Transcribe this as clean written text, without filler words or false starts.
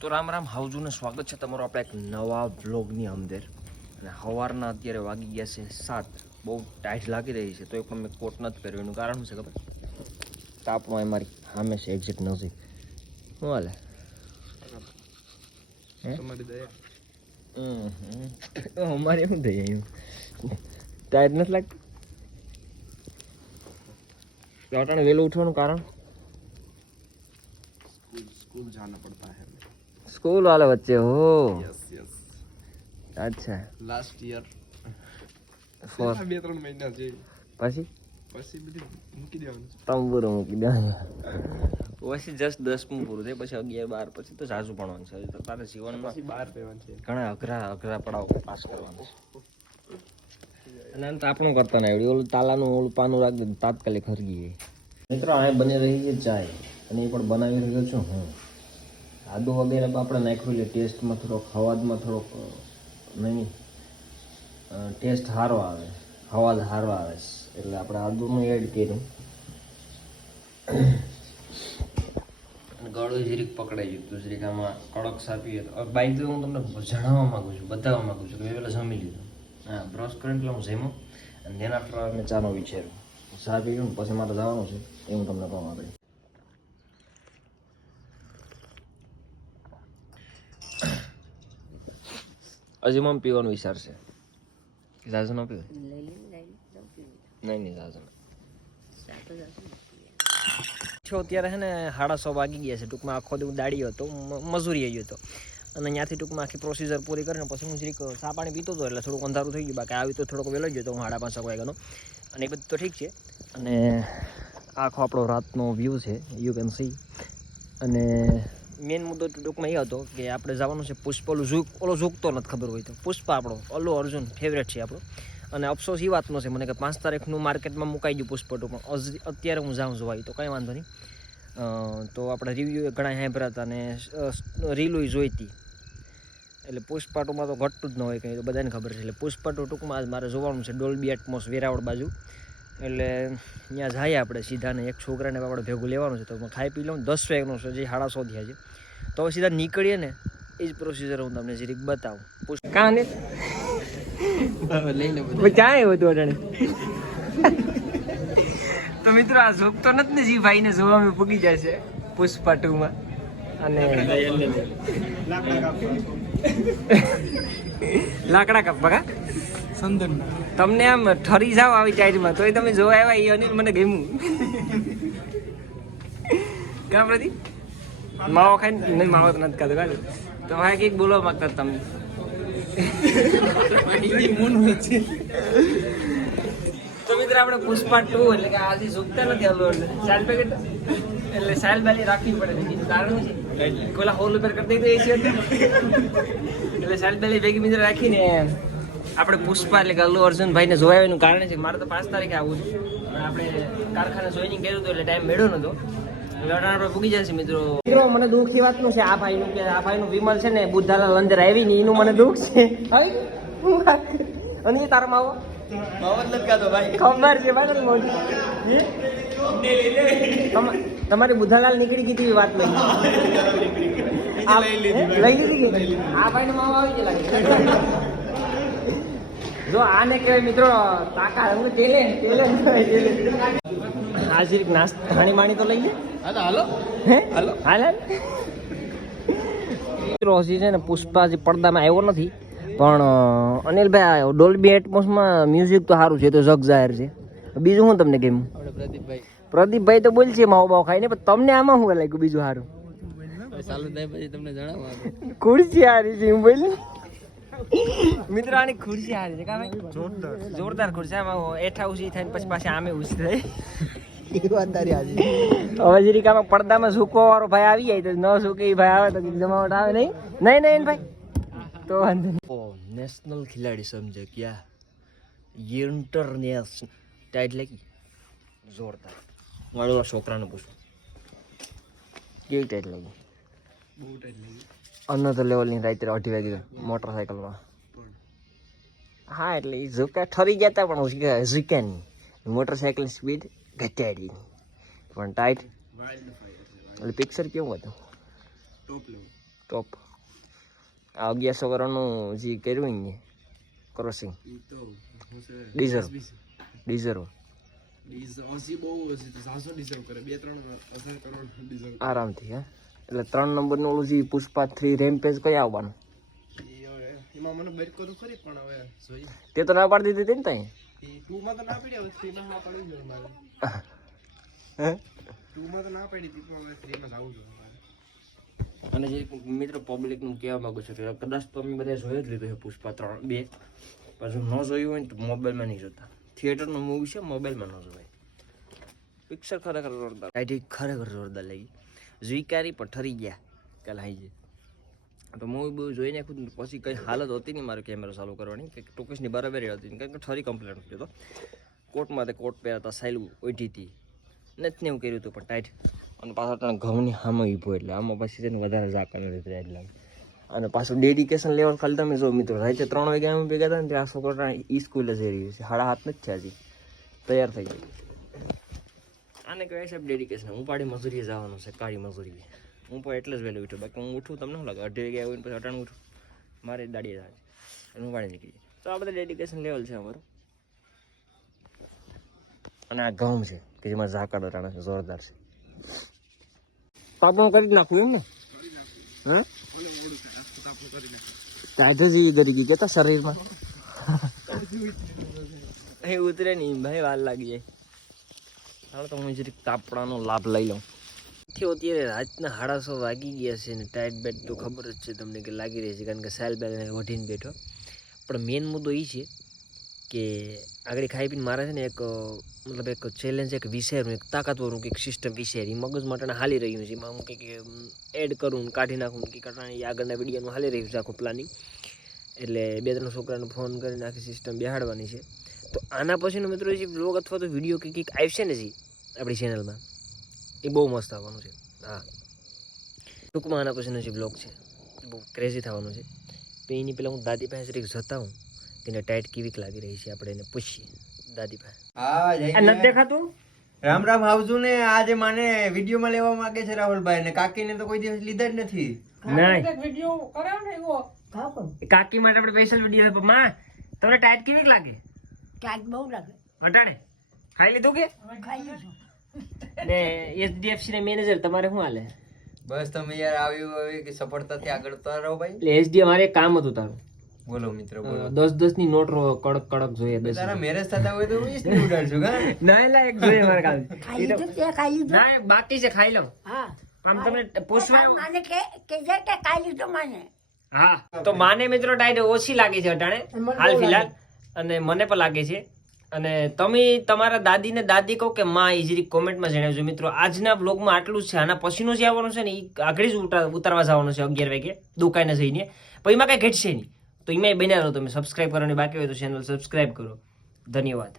તો રામ રામ હાઉજુને સ્વાગત છે તમારું આપણે એક નવા વ્લોગની અંદર. અને સવારના અત્યારે વાગી ગયા છે 7. બહુ ટાઈટ લાગી રહી છે તો એ પણ મેં કોટ નથી પહેર્યું. એનું કારણ શું છે ખબર? તાપમાં મારી સામે છે એક્ઝેક્ટ નજીક. શું હાલે? તમારી દયા. અમારે શું થઈ જાય? ટાઈટ નથી લાગતું? અટાણે વહેલું ઉઠવાનું કારણ? स्कूल जाना पड़ता है. स्कूल वाले बच्चे हो? Yes yes. अच्छा. लास्ट ईयर ફોર 2-3 મહિના છે પછી બધું મૂકી દેવાનું. તંબુરો મૂકી દેવાનું. પછી જસ્ટ 10મું પૂરું થાય પછી 11-12 પછી તો સાજુ ભણવાનું છે. તો તારે જીવનમાં પછી બહાર રહેવાનું છે. ઘણા અઘરા પડાવ પાસ કરવાનું છે. અને આમ તો આપણું કરતા નહીં આવડ્યું. ઓલું તાલાનું ઓલું પાનું રાખી દે તાત્કાલિક હરગી જાય. મિત્રો આ બની રહી છે ચાય અને એ પણ બનાવી રહ્યો છું હું. આદુ વગેરે આપણે નાખ્યું એટલે ટેસ્ટમાં થોડોક હવાદમાં થોડોક નહીં ટેસ્ટ સારો આવે, હવાદ સારો આવે એટલે આપણે આદુનું એડ કર્યું. ગળું જરીક પકડાઈ ગયું હતું, જરીક આમાં કડક સાપીએ તો બાઈક તો હું તમને જણાવવા માગું છું, બતાવવા માગું છું કે મેં પેલા જમી લીધું. હા, બ્રશ કરીને એટલે હું જમ્યો અને તેના પર મેં ચાનો વિચાર્યું ચા પી ગયું પછી મારે જવાનું છે એ હું તમને કહું આપણે. હજી મમ પીવાનો વિચાર છે. જાજુ ન પીવે? નહીં જાજુ અત્યારે છે ને 6:30 વાગી ગયા છે. ટૂંકમાં આખો દિવસ દાડી હતો, મજૂરી ગયો હતો અને ત્યાંથી ટૂંકમાં આખી પ્રોસીજર પૂરી કરીને પછી હું જરીક ચા પાણી પીતો હતો એટલે થોડુંક અંધારું થઈ ગયું. બાકી આવી તો થોડોક વહેલો ગયો હતો હું 5:30 વાગ્યાનો અને એ બધું તો ઠીક છે. અને આખો આપણો રાતનો વ્યૂ છે, યુ કેન સી. અને મેઇન મુદ્દો ટૂંકમાં એ હતો કે આપણે જવાનું છે પુષ્પ. ઓલો ઝૂકતો નથી ખબર હોય તો પુષ્પા આપણો અલ્લુ અર્જુન ફેવરેટ છે આપણો. અને અફસોસ એ વાતનો છે મને કે 5 તારીખનું માર્કેટમાં મુકાઈ ગયું પુષ્પ 2 પણ અત્યારે હું જાઉં જોવાય તો કંઈ વાંધો નહીં. તો આપણે રિવ્યૂ ઘણા સાંભળ્યા હતા અને રીલું જોઈતી એટલે પુષ્પા 2માં તો ઘટતું જ ન હોય કંઈ, તો બધાને ખબર છે. એટલે પુષ્પા 2 ટૂંકમાં મારે જોવાનું છે ડોલ્બી એટમોસ વેરાવળ બાજુ. એટલે ત્યાં જઈએ આપણે સીધા ને એક છોકરાને આપણે ભેગું લેવાનું છે તો ખાઈ પી લઉં. 10 વાગ્યાનો છે, જે 6:30 થયા છે તો સીધા નીકળીએ ને એ જ પ્રોસીજર હું તમને જરીક બતાવું. કાં ને ક્યાં આવ્યો હતું અટાણે? તો મિત્રો આ ઝોકતો નથી ને જી ભાઈને જોવામાં પૂગી જાય છે પુષ્પા 2માં. અને લાકડા કાપવા કા સંદન તમને આમ ઠરી જાવ આવી ટાઈટમાં તોય તમે જોવા આવ્યા. એ અનિલ મને ગમ્યું. કામ પ્રતિ માવો ખાઈને નહીં, માવો તો નથી ખાતો કાઢો તો હા કંઈક બોલવા માંગતા તમે. તો મિત્ર આપણે પુષ્પા 2 એટલે કે આજે ઝૂકતા નથી હાલો એટલે સાલ પેકેટ એટલે સાલ બાલી રાખવી પડે. બીજું કારણ છે કોલા હોલ ઉપર કરી દઈ તો એસી હતી એટલે સાલ બાલી ભેગી મિત્ર રાખીને આપણે પુષ્પા એટલે કે અલ્લુ અર્જુન ભાઈને જોવાવાનું કારણ છે કે મારે તો 5 તારીખે આવવું હતું પણ આપણે કારખાને જોઈનિંગ કર્યું હતું એટલે ટાઈમ મળ્યો નહોતો. હવે આપણે પૂગી જશે મિત્રો. મને દુઃખ ની વાતનું છે આ ભાઈનું કે આ ભાઈનું વિમલ છે ને બુદ્ધાલાલ અંદર આવી ને એનું મને દુઃખ છે. અને એ તારા માવો ખબર છે ભાઈ તમારી બુદ્ધાલાલ નીકળી ગઈ હતી વાત લઈ લીધી. આ ભાઈ નો માવો આવી ગયેલા. જો આને કહેવાય મિત્રો તાકાત. હું ટેલેન્ટ હાજર નાસ્તા પાણી માણી તો લઈ લે. હાલો હાલ મિત્રો હજી છે ને પુષ્પા જે પડદામાં આવ્યો નથી પણ અનિલભાઈ ડોલ્બી એટમોસમાં મ્યુઝિક તો સારું છે તો જગ જાહેર છે. બીજું શું તમને કેમ? પ્રદીપભાઈ તો બોલ છે માવો બાવો ખાઈને પણ તમને આમાં શું લાગ્યું બીજું સારું? તમને જણાવો ખુરશી હારી છે હું બોલ મિત્રો. આની ખુરશી હારી છે કા ભાઈ? જોરદાર ખુરશી. આમાં એઠા ઉસી થાય પછી પાછી આમે ઉસી થાય. હવે જરીક આમાં પડદામાં ઝૂકવા વાળો ભાઈ આવી જાય તો ન ઝૂકે ભાઈ આવે તો જમાવટ આવે નહીં નહીં ભાઈ તો વાંધો નહીં. નેશનલ ખિલાડી સમજે ક્યાં ઇન્ટરનેશનલ ટાઈટ લાગી જોરદાર. મારો છોકરાને પૂછું કેવી ટાઈટ લાગી? બહુ ટાઈટ લાગી. અનધર લેવલની રાઈતે 2:30 વાગે મોટરસાઇકલમાં. હા એટલે એ ઝૂકા ઠરી ગયા હતા પણ ઝૂક્યા નહીં. મોટરસાઇકલની સ્પીડ ઘટાડી પણ ટાઈટ. એટલે પિક્ચર કેવું હતું? Top level. ટોપ આ 1100 કરોડનું જે કર્યું ને ક્રોસિંગ ઈ તો હું છે ડીઝલ ડીઝલ ઓસી બહુ ઓછી તો 700 ડિઝર્વ કરે 2-3 કરોડ ડિઝર્વ આરામથી હે એટલે 3 નંબરનું ઓલું જે પુષ્પા 3 રેમ્પેજ કઈ આવવાનું એમાં મને બરકો તો ખરી પણ હવે જોઈએ તે તો ના પાડી દીધી ને ત્યાં એ 2 માં તો ના પડી હવે 3 માં હા પડી ગયો મારે હે 2 માં તો ના પડી હતી પણ હવે 3 માં જાવું જોઈએ મારે અને જે મિત્રો પબ્લિકનું કહેવા માંગુ છું કે કદાચ તમે બધા જોઈ જ લીધું છે પુષ્પા 3 2 પાછું ન જોયું હોય ને તો મોબાઈલમાં નહીં જોતા થિયેટરનું મૂવી છે મોબાઈલમાં ન જોવાય પિક્ચર ખરેખર જોરદાર આઈડી ખરેખર જોરદાર લાગી સ્વીકારી પણ ઠરી ગયા કાલ હાઈ તો મૂવી બહુ જોઈ નાખ્યું પછી કંઈ હાલત હતી નહીં મારો કેમેરો ચાલુ કરવાની કે ટોકેશની બરાબર હતી કારણ કે ઠરી કમ્પ્લેટ થયો હતો કોટમાં તે કોટ પહેરતા સાયલું ઓઢી હતી નથી ને એવું કર્યું હતું પણ ટાઈટ અને પાછો તને ઘઉંની સામે ઊભો એટલે આમાં પછી તેને વધારે ઝાકળની રીતે યાદ લાગે અને પાછું ડેડિકેશન લેવલ ખાલી તમે જો મિત્રો રાતે 3 વાગે અમે ભેગા હતા ને ત્યાં છોકરા ઈ સ્કૂલે જઈ રહ્યું છે 7:30 નથી થયા હજી તૈયાર થઈ ગઈ આને કહેવાય સાહેબ ડેડિકેશન હું પાડી મજૂરીએ જવાનું છે કાળી મજૂરીએ હું પણ એટલે જ વહેલો ઉઠ્યો બાકી હું ઉઠું તમને શું લાગે 2:30 વાગે આવીને પછી અટાણું ઉઠું મારે દાડીએ જાય અને હું પાડી નીકળી તો આ બધા ડેડિકેશન લેવલ છે અમારું અને આ ઘઉં છે કે જેમાં ઝાકળ અટાણે છે જોરદાર છે પાપણ કરી જ નાખવું એમ ને હા ટાઢ જ ગરી ગઈ જતા શરીરમાં અહીં ઉતરે નહીં ભાઈ વાર લાગી જાય હાલો તો હું જરીક તાપણાનો લાભ લઈ લઉં અત્યારે રાતના 9:30 વાગી ગયા છે ને ટાઈટ બેટ તો ખબર જ છે તમને કે લાગી રહી છે કારણ કે સેલ બેલ વઢીને બેઠો પણ મેઇન મુદ્દો એ છે કે આગળ ખાઈ પીને મારે છે ને એક મતલબ એક ચેલેન્જ એક વિષયનું એક તાકાતવરનું કંઈક સિસ્ટમ વિષય એ મગજ માટે હાલી રહ્યું છે એમાં હું કંઈક એડ કરું ને કાઢી નાખું ને કંઈક આગળના વિડીયોનું હાલી રહ્યું છે આખું પ્લાનિંગ એટલે 2-3 છોકરાને ફોન કરીને આખી સિસ્ટમ બેહાડવાની છે તો આના પછીનો મિત્રો જે બ્લોગ અથવા તો વિડીયો કંઈક આવશે ને જે આપણી ચેનલમાં એ બહુ મસ્ત આવવાનું છે હા ટૂંકમાં આના પછીનો જે બ્લોગ છે એ બહુ ક્રેઝી થવાનું છે તો એની પહેલાં હું દાદી પાસે જરીક જતા હું તેને ટાઈટ કેવીક લાગી રહી છે આપણે એને પૂછીએ દાદી પાસે હા જય નથી દેખાતું રામ રામ આવજો ને આજે મને વિડીયોમાં લેવા માંગે છે રાહુલભાઈ ને કાકીને તો કોઈ દિવસ લીધા જ નથી નહીં કાકી માટે આપણે સ્પેશિયલ વિડીયો માં તમને ટાઈટ કેવીક લાગે ટાઈટ બહુ લાગે વટાણે ખાઈ લીધું કે ખાઈ લીધું ને એચડીએફસી ના મેનેજર તમારે શું હાલે બસ તમે યાર આવ્યું હવે કે સફળતાથી આગળ તો રહો ભાઈ એટલે એચડી અમારે એક કામ હતું તારું બોલો મિત્ર બોલો 10 ની નોટ કડક કડક જોઈએ 10 તારા મેરેજ થતા હોય તો હું ઈસ ને ઉડાડશું કા ના લા એક જોઈએ મારે કામ ખાઈ લીધું તે ખાઈ લીધું ના બાકી છે ખાઈ લઉં હા આમ તમને પૂછવા મને કે છે કે ખાઈ લીધું મને હા તો માને મિત્રો ટાઈટ ઓછી લાગે છે અટાણે હાલ ફિલહાલ અને મને પણ લાગે છે અને તમે તમારા દાદીને દાદી કહો કે માં એ જરી કોમેન્ટમાં જણાવજો મિત્રો આજના બ્લોગમાં આટલું જ છે આના પછીનું જે આવવાનું છે ને એ આગળ જ ઉતારવા જવાનું છે 11 વાગે દુકાને જઈને પછી એમાં કઈ ઘટશે નહીં તો એમાં બન્યા રહો તમે સબસ્ક્રાઇબ કરવાની બાકી હોય તો ચેનલ સબસ્ક્રાઇબ કરો ધન્યવાદ